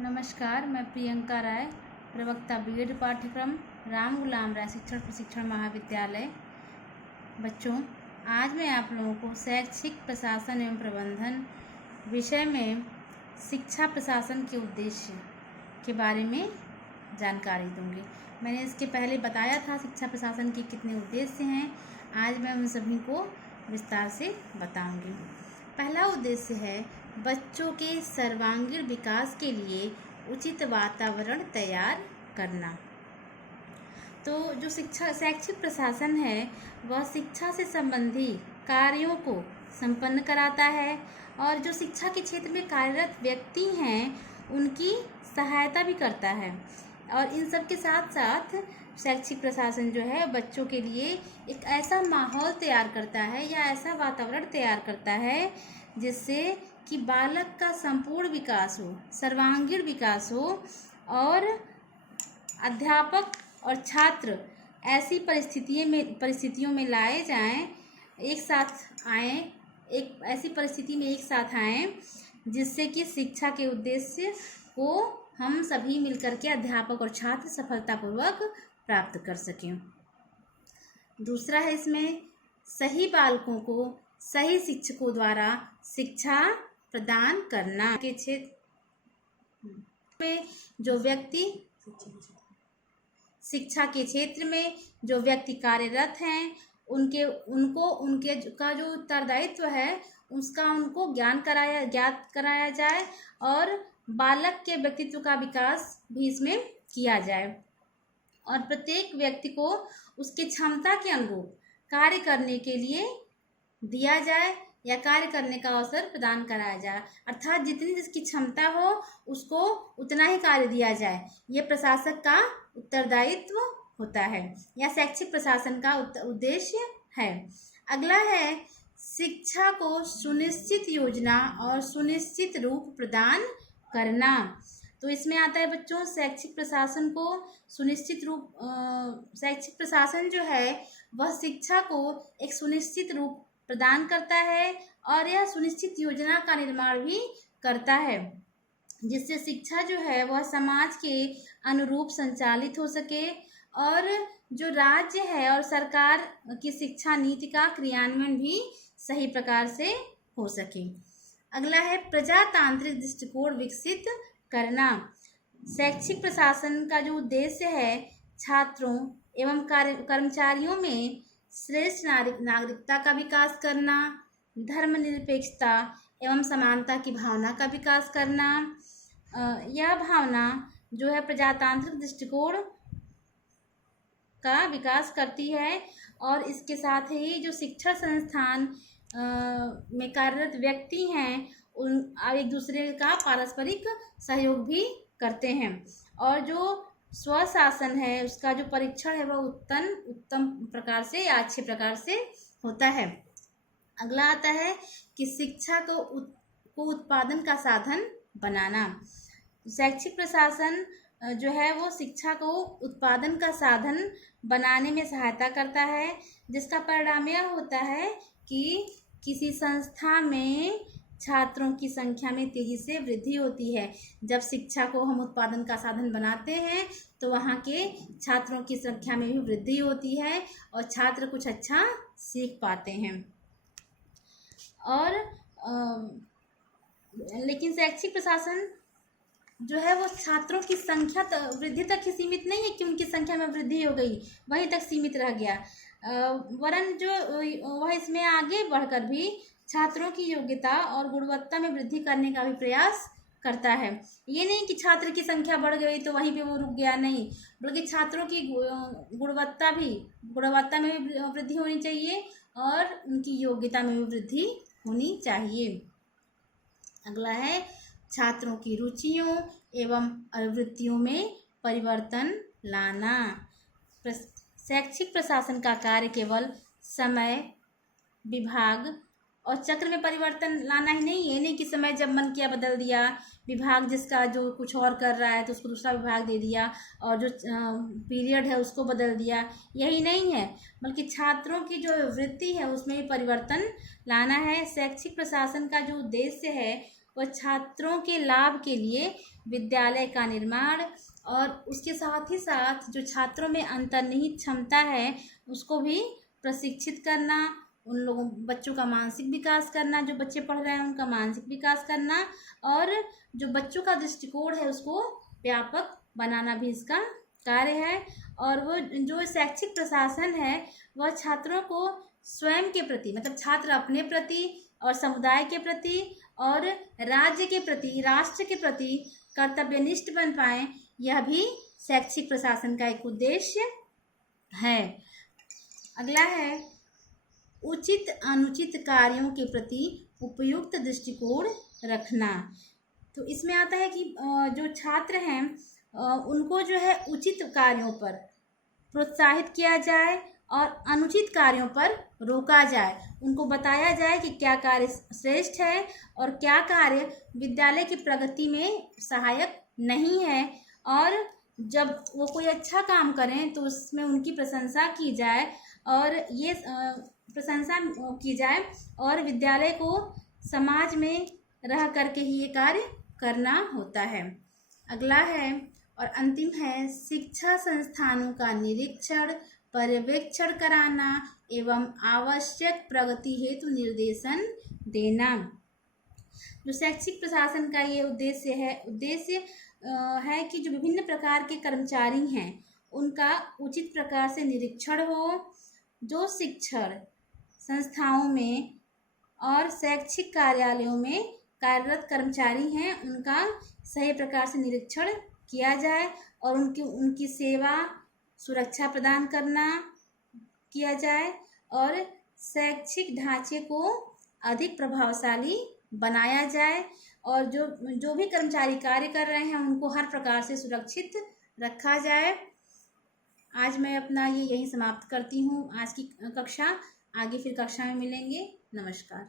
नमस्कार, मैं प्रियंका राय, प्रवक्ता बीएड पाठ्यक्रम राम गुलाम राय शिक्षण प्रशिक्षण महाविद्यालय। बच्चों, आज मैं आप लोगों को शैक्षिक प्रशासन एवं प्रबंधन विषय में शिक्षा प्रशासन के उद्देश्य के बारे में जानकारी दूंगी। मैंने इसके पहले बताया था शिक्षा प्रशासन के कितने उद्देश्य हैं। आज मैं उन सभी को विस्तार से बताऊंगी। पहला उद्देश्य है बच्चों के सर्वांगीण विकास के लिए उचित वातावरण तैयार करना। तो जो शैक्षिक प्रशासन है वह शिक्षा से संबंधी कार्यों को संपन्न कराता है और जो शिक्षा के क्षेत्र में कार्यरत व्यक्ति हैं उनकी सहायता भी करता है। और इन सब के साथ साथ शैक्षिक प्रशासन जो है बच्चों के लिए एक ऐसा माहौल तैयार करता है या ऐसा वातावरण तैयार करता है जिससे कि बालक का संपूर्ण विकास हो, सर्वांगीण विकास हो और अध्यापक और छात्र ऐसी परिस्थितियों में लाए जाएं, एक साथ आएं, एक ऐसी परिस्थिति में एक साथ आएं जिससे कि शिक्षा के उद्देश्य को हम सभी मिलकर के अध्यापक और छात्र सफलतापूर्वक प्राप्त कर सकें। दूसरा है इसमें सही बालकों को सही शिक्षकों द्वारा शिक्षा प्रदान करना। के क्षेत्र में जो व्यक्ति शिक्षा के क्षेत्र में जो व्यक्ति कार्यरत हैं उनके का जो उत्तरदायित्व है उसका उनको ज्ञात कराया जाए और बालक के व्यक्तित्व का विकास भी इसमें किया जाए और प्रत्येक व्यक्ति को उसके क्षमता के अनुरूप कार्य करने के लिए दिया जाए या कार्य करने का अवसर प्रदान कराया जाए। अर्थात जितनी जिसकी क्षमता हो उसको उतना ही कार्य दिया जाए। ये प्रशासक का उत्तरदायित्व होता है या शैक्षिक प्रशासन का उद्देश्य है। अगला है शिक्षा को सुनिश्चित योजना और सुनिश्चित रूप प्रदान करना। तो इसमें आता है बच्चों शैक्षिक प्रशासन को शैक्षिक प्रशासन जो है वह शिक्षा को एक सुनिश्चित रूप प्रदान करता है और यह सुनिश्चित योजना का निर्माण भी करता है जिससे शिक्षा जो है वह समाज के अनुरूप संचालित हो सके और जो राज्य है और सरकार की शिक्षा नीति का क्रियान्वयन भी सही प्रकार से हो सके। अगला है प्रजातांत्रिक दृष्टिकोण विकसित करना। शैक्षिक प्रशासन का जो उद्देश्य है छात्रों एवं कर्मचारियों में श्रेष्ठ नागरिकता का विकास करना, धर्मनिरपेक्षता एवं समानता की भावना का विकास करना। यह भावना जो है प्रजातांत्रिक दृष्टिकोण का विकास करती है और इसके साथ ही जो शिक्षा संस्थान में कार्यरत व्यक्ति हैं उन एक दूसरे का पारस्परिक सहयोग भी करते हैं और जो स्वशासन है उसका जो परीक्षण है वह उत्तम प्रकार से या अच्छे प्रकार से होता है। अगला आता है कि शिक्षा को उत्पादन का साधन बनाना। शैक्षिक प्रशासन जो है वो शिक्षा को उत्पादन का साधन बनाने में सहायता करता है जिसका परिणाम यह होता है कि किसी संस्था में छात्रों की संख्या में तेजी से वृद्धि होती है। जब शिक्षा को हम उत्पादन का साधन बनाते हैं तो वहाँ के छात्रों की संख्या में भी वृद्धि होती है और छात्र कुछ अच्छा सीख पाते हैं। और लेकिन शैक्षिक प्रशासन जो है वो छात्रों की संख्या वृद्धि तक ही सीमित नहीं है कि उनकी संख्या में वृद्धि हो गई वहीं तक सीमित रह गया, वरन जो वह इसमें आगे बढ़कर भी छात्रों की योग्यता और गुणवत्ता में वृद्धि करने का भी प्रयास करता है। ये नहीं कि छात्र की संख्या बढ़ गई तो वहीं पे वो रुक गया, नहीं, बल्कि छात्रों की गुणवत्ता में भी वृद्धि होनी चाहिए और उनकी योग्यता में भी वृद्धि होनी चाहिए। अगला है छात्रों की रुचियों एवं प्रवृत्तियों में परिवर्तन लाना। शैक्षिक प्रशासन का कार्य केवल समय, विभाग और चक्र में परिवर्तन लाना ही नहीं, ये नहीं कि समय जब मन किया बदल दिया, विभाग जिसका जो कुछ और कर रहा है तो उसको दूसरा विभाग दे दिया और जो पीरियड है उसको बदल दिया, यही नहीं है, बल्कि छात्रों की जो वृत्ति है उसमें भी परिवर्तन लाना है। शैक्षिक प्रशासन का जो उद्देश्य है वह छात्रों के लाभ के लिए विद्यालय का निर्माण, और उसके साथ ही साथ जो छात्रों में अंतर्निहित क्षमता है उसको भी प्रशिक्षित करना, उन लोगों बच्चों का मानसिक विकास करना, जो बच्चे पढ़ रहे हैं उनका मानसिक विकास करना, और जो बच्चों का दृष्टिकोण है उसको व्यापक बनाना भी इसका कार्य है। और वो जो शैक्षिक प्रशासन है वह छात्रों को स्वयं के प्रति, मतलब छात्र अपने प्रति और समुदाय के प्रति और राज्य के प्रति, राष्ट्र के प्रति कर्तव्यनिष्ठ बन पाए, यह भी शैक्षिक प्रशासन का एक उद्देश्य है। अगला है उचित अनुचित कार्यों के प्रति उपयुक्त दृष्टिकोण रखना। तो इसमें आता है कि जो छात्र हैं उनको जो है उचित कार्यों पर प्रोत्साहित किया जाए और अनुचित कार्यों पर रोका जाए। उनको बताया जाए कि क्या कार्य श्रेष्ठ है और क्या कार्य विद्यालय की प्रगति में सहायक नहीं है, और जब वो कोई अच्छा काम करें तो उसमें उनकी प्रशंसा की जाए, और ये प्रशंसा की जाए, और विद्यालय को समाज में रह करके ही ये कार्य करना होता है। अगला है और अंतिम है शिक्षा संस्थानों का निरीक्षण पर्यवेक्षण कराना एवं आवश्यक प्रगति हेतु निर्देशन देना। जो शैक्षिक प्रशासन का ये उद्देश्य है कि जो विभिन्न प्रकार के कर्मचारी हैं उनका उचित प्रकार से निरीक्षण हो, जो शिक्षण संस्थाओं में और शैक्षिक कार्यालयों में कार्यरत कर्मचारी हैं उनका सही प्रकार से निरीक्षण किया जाए और उनकी सेवा सुरक्षा प्रदान करना किया जाए, और शैक्षिक ढांचे को अधिक प्रभावशाली बनाया जाए, और जो भी कर्मचारी कार्य कर रहे हैं उनको हर प्रकार से सुरक्षित रखा जाए। आज मैं अपना यही समाप्त करती हूँ आज की कक्षा। आगे फिर कक्षा में मिलेंगे। नमस्कार।